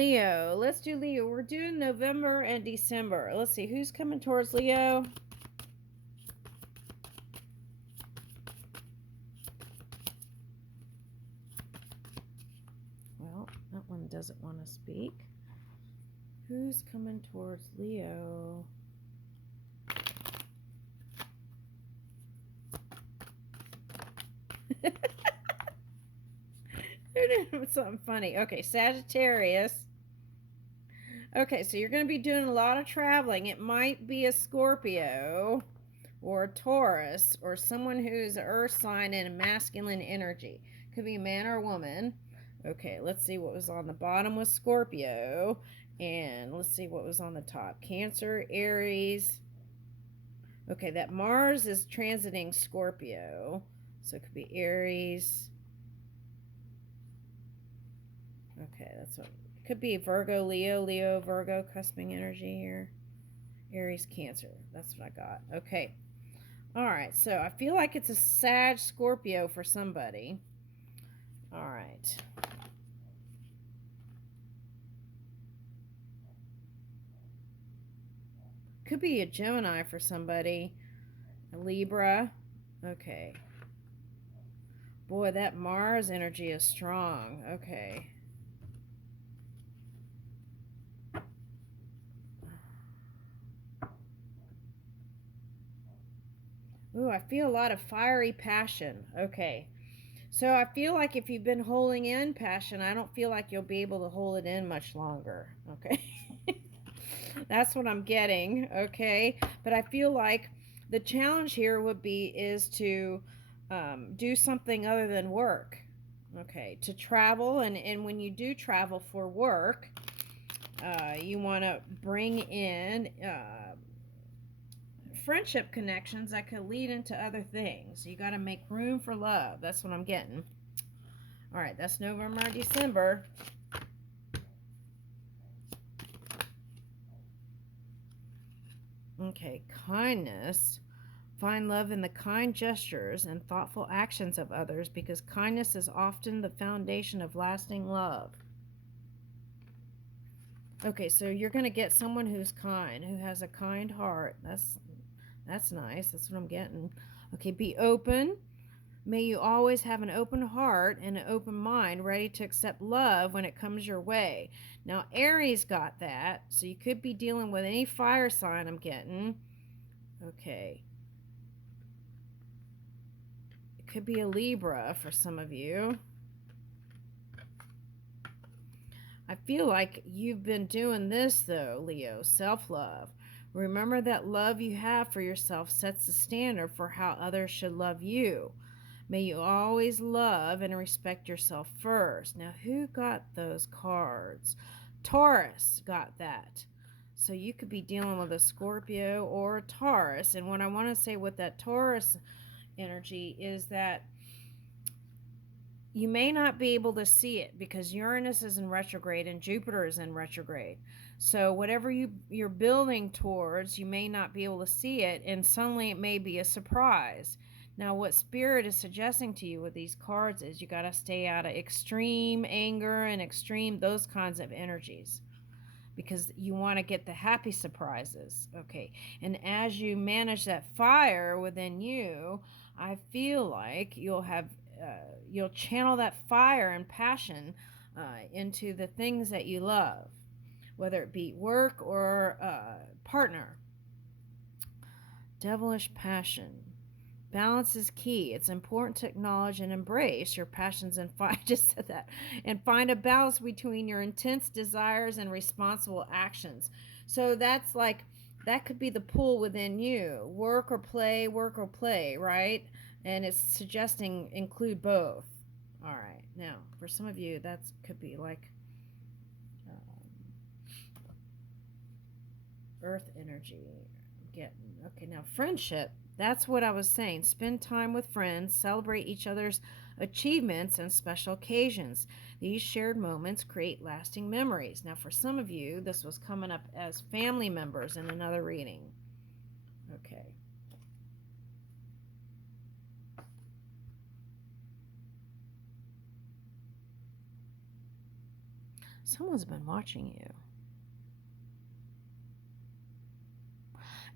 Leo. Let's do Leo. We're doing November and December. Let's see who's coming towards Leo. Well, that one doesn't want to speak. Who's coming towards Leo? They're doing something funny. Okay, Sagittarius. Okay, so you're going to be doing a lot of traveling. It might be a Scorpio or a Taurus or someone who's an earth sign and a masculine energy. Could be a man or a woman. Okay, let's see what was on the bottom was Scorpio. And let's see what was on the top. Cancer, Aries. Okay, that Mars is transiting Scorpio. So it could be Aries. Okay, that's what it could be. Virgo, Leo, Virgo, cusping energy here. Aries, Cancer. That's what I got. Okay. All right. So I feel like it's a Sag Scorpio for somebody. All right. Could be a Gemini for somebody. A Libra. Okay. Boy, that Mars energy is strong. Okay. Ooh, I feel a lot of fiery passion. Okay. So I feel like if you've been holding in passion, I don't feel like you'll be able to hold it in much longer. Okay. That's what I'm getting. Okay. But I feel like the challenge here would be is to do something other than work. Okay. To travel. And when you do travel for work, you want to bring in friendship connections that could lead into other things. You got to make room for love. That's what I'm getting. All right, that's November and December. Okay, kindness. Find love in the kind gestures and thoughtful actions of others because kindness is often the foundation of lasting love. Okay, so you're going to get someone who's kind, who has a kind heart. That's nice. That's what I'm getting. Okay, be open. May you always have an open heart and an open mind, ready to accept love when it comes your way. Now, Aries got that, so you could be dealing with any fire sign I'm getting. Okay. It could be a Libra for some of you. I feel like you've been doing this, though, Leo, self-love. Remember that love you have for yourself sets the standard for how others should love you. May you always love and respect yourself first. Now, who got those cards? Taurus got that. So you could be dealing with a Scorpio or a Taurus. And what I want to say with that Taurus energy is that you may not be able to see it because Uranus is in retrograde and Jupiter is in retrograde. So whatever you're building towards, you may not be able to see it, and suddenly it may be a surprise. Now, what Spirit is suggesting to you with these cards is you got to stay out of extreme anger and extreme those kinds of energies because you want to get the happy surprises. Okay. And as you manage that fire within you, I feel like you'll channel that fire and passion into the things that you love, whether it be work or partner. Devilish passion. Balance is key. It's important to acknowledge and embrace your passions and I just said that. And find a balance between your intense desires and responsible actions. So that's like, that could be the pull within you. Work or play, right? And it's suggesting include both. All right. Now, for some of you, that could be like earth energy. Getting okay. Now, friendship. That's what I was saying. Spend time with friends, celebrate each other's achievements and special occasions. These shared moments create lasting memories. Now, for some of you, this was coming up as family members in another reading. Okay. So Someone's been watching you.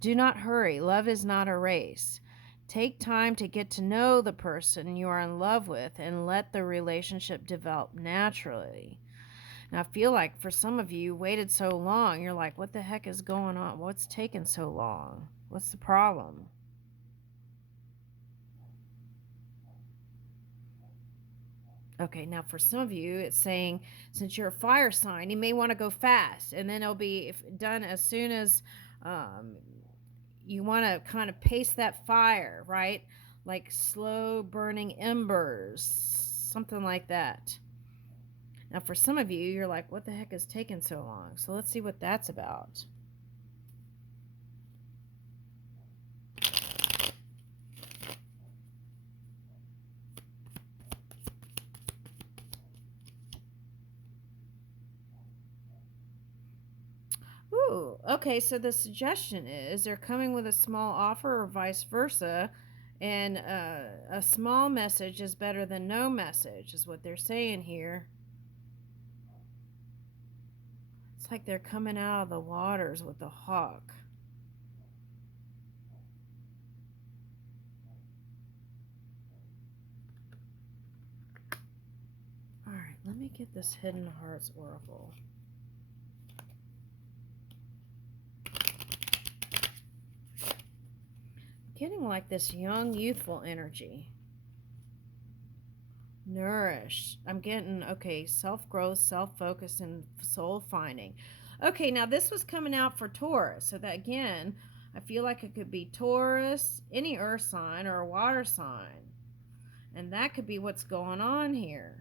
Do not hurry. Love is not a race. Take time to get to know the person you are in love with and let the relationship develop naturally. Now, I feel like for some of you waited so long, you're like, what the heck is going on? What's taking so long? What's the problem? Okay, now for some of you, it's saying since you're a fire sign, you may want to go fast, and then it'll be done as soon as um, you want to kind of pace that fire, right? Like slow burning embers, something like that. Now, for some of you, you're like, what the heck is taking so long? So let's see what that's about. Ooh, okay, so the suggestion is they're coming with a small offer or vice versa, and a small message is better than no message, is what they're saying here. It's like they're coming out of the waters with the hawk. All right, let me get this Hidden Hearts Oracle. Getting like this young, youthful energy. Nourished. I'm getting, okay, self-growth, self-focus, and soul-finding. Okay, now this was coming out for Taurus. So that, again, I feel like it could be Taurus, any earth sign, or a water sign. And that could be what's going on here.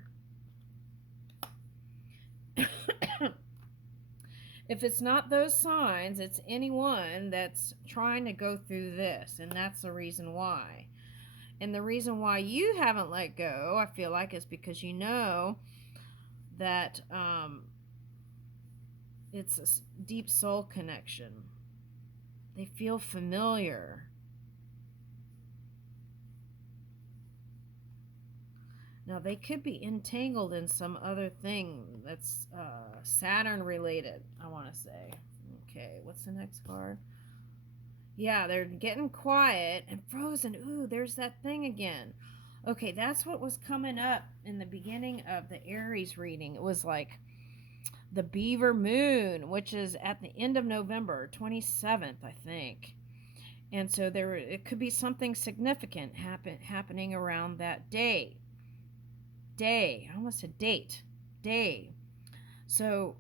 If it's not those signs, it's anyone that's trying to go through this, and that's the reason why. And the reason why you haven't let go, I feel like, is because you know that it's a deep soul connection. They feel familiar. Now, they could be entangled in some other thing that's Saturn related, I want to say. Okay, what's the next card? Yeah, they're getting quiet and frozen. Ooh, there's that thing again. Okay, that's what was coming up in the beginning of the Aries reading. It was like the Beaver Moon, which is at the end of November 27th, I think. And so it could be something significant happening around that day. I almost said date. Day. So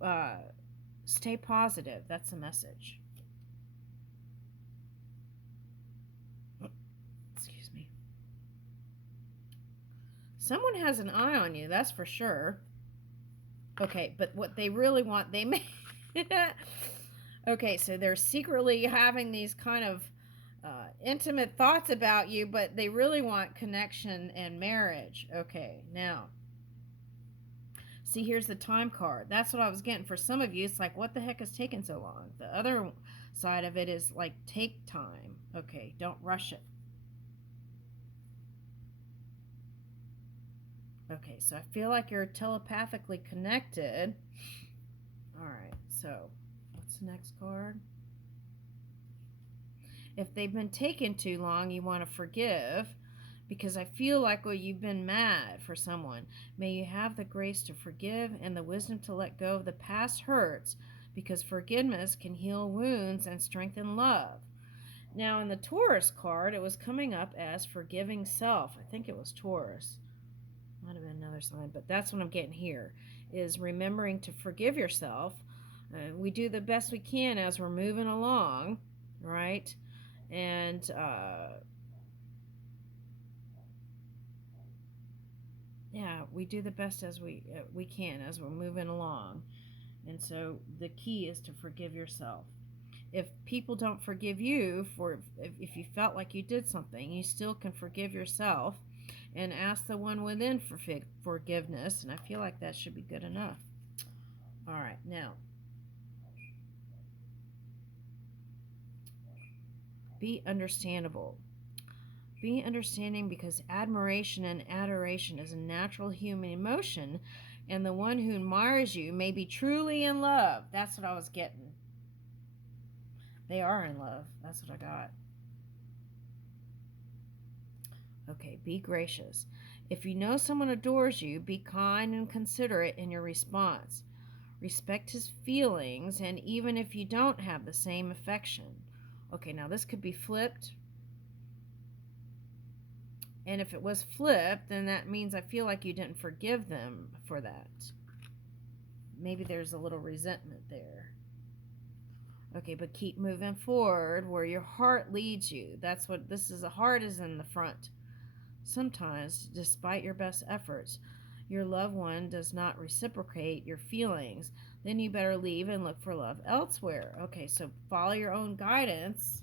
stay positive. That's the message. Excuse me. Someone has an eye on you, that's for sure. Okay, but what they really want, they may. Okay, so they're secretly having these kind of intimate thoughts about you, but they really want connection and marriage. Okay, now, see, here's the time card. That's what I was getting for some of you. It's like, what the heck is taking so long? The other side of it is like, take time. Okay, don't rush it. Okay, so I feel like you're telepathically connected. All right, so what's the next card? If they've been taken too long, you want to forgive, because I feel like, well, you've been mad for someone. May you have the grace to forgive and the wisdom to let go of the past hurts, because forgiveness can heal wounds and strengthen love. Now, in the Taurus card, it was coming up as forgiving self. I think it was Taurus. Might have been another sign, but that's what I'm getting here, is remembering to forgive yourself. We do the best we can as we're moving along, right? And yeah, we do the best as we can as we're moving along. And so the key is to forgive yourself. If people don't forgive you if you felt like you did something, you still can forgive yourself and ask the one within for forgiveness, and I feel like that should be good enough. All right, now, be understandable. Be understanding, because admiration and adoration is a natural human emotion, And the one who admires you may be truly in love. That's what I was getting. They are in love. That's what I got. Okay, be gracious. If you know someone adores you, be kind and considerate in your response. Respect his feelings, and even if you don't have the same affection. Okay, now this could be flipped. And if it was flipped, then that means I feel like you didn't forgive them for that. Maybe there's a little resentment there. Okay, but keep moving forward where your heart leads you. That's what this is. The heart is in the front. Sometimes, despite your best efforts, your loved one does not reciprocate your feelings. Then you better leave and look for love elsewhere. Okay, so follow your own guidance.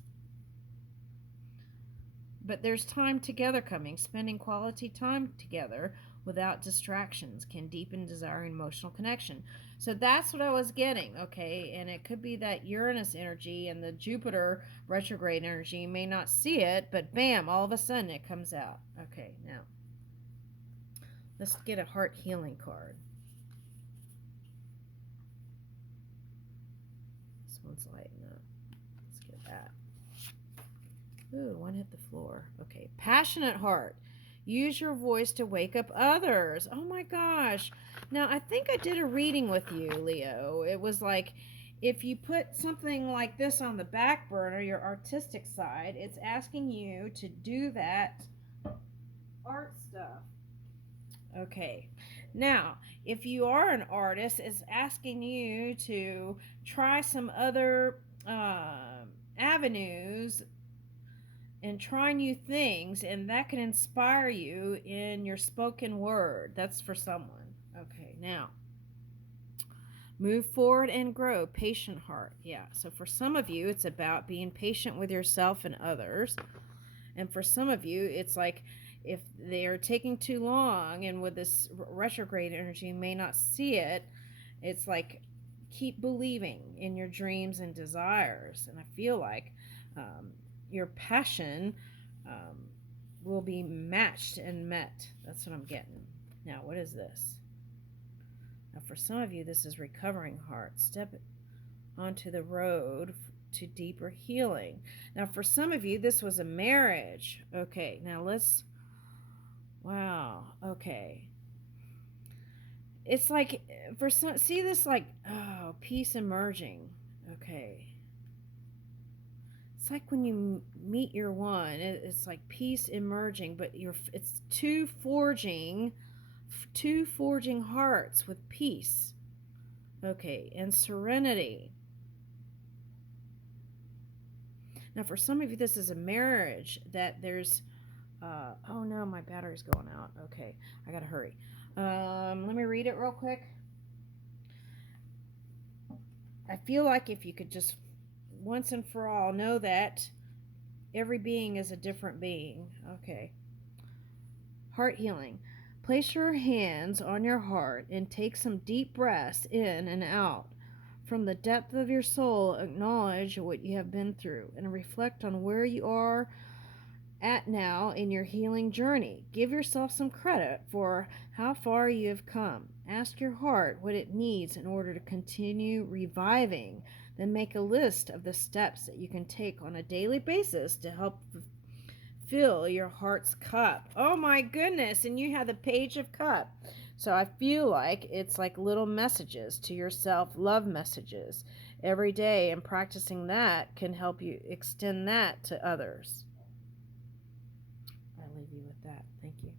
But there's time together coming. Spending quality time together without distractions can deepen desire and emotional connection. So that's what I was getting, okay? And it could be that Uranus energy and the Jupiter retrograde energy may not see it, but bam, all of a sudden it comes out. Okay, now let's get a heart healing card. This one's lighting up. Let's get that. Ooh, one hit the floor. Okay, passionate heart. Use your voice to wake up others. Oh my gosh. Now, I think I did a reading with you, Leo. It was like if you put something like this on the back burner, your artistic side, it's asking you to do that art stuff. Okay. Now, if you are an artist, it's asking you to try some other avenues and try new things, and that can inspire you in your spoken word. That's for someone. Okay, now move forward and grow. Patient heart. Yeah, so for some of you, it's about being patient with yourself and others. And for some of you, it's like if they're taking too long, and with this retrograde energy, you may not see it. It's like keep believing in your dreams and desires. And I feel like your passion will be matched and met. That's what I'm getting. Now, what is this? Now, for some of you, this is recovering heart. Step onto the road to deeper healing. Now, for some of you, this was a marriage. Okay, now let's. Wow. Okay. It's like for some. See this like peace emerging. Okay. It's like when you meet your one, it's like peace emerging, but it's two forging hearts with peace. Okay, and serenity. Now, for some of you, this is a marriage that there's. Oh no, my battery's going out. Okay, I gotta hurry. Let me read it real quick. I feel like if you could just once and for all know that every being is a different being. Okay. Heart healing. Place your hands on your heart and take some deep breaths in and out. From the depth of your soul, acknowledge what you have been through and reflect on where you are at now in your healing journey. Give yourself some credit for how far you have come. Ask your heart what it needs in order to continue reviving. Then make a list of the steps that you can take on a daily basis to help fill your heart's cup. Oh my goodness, and you have the Page of Cup. So I feel like it's like little messages to yourself, love messages every day, and practicing that can help you extend that to others. I leave you with that. Thank you.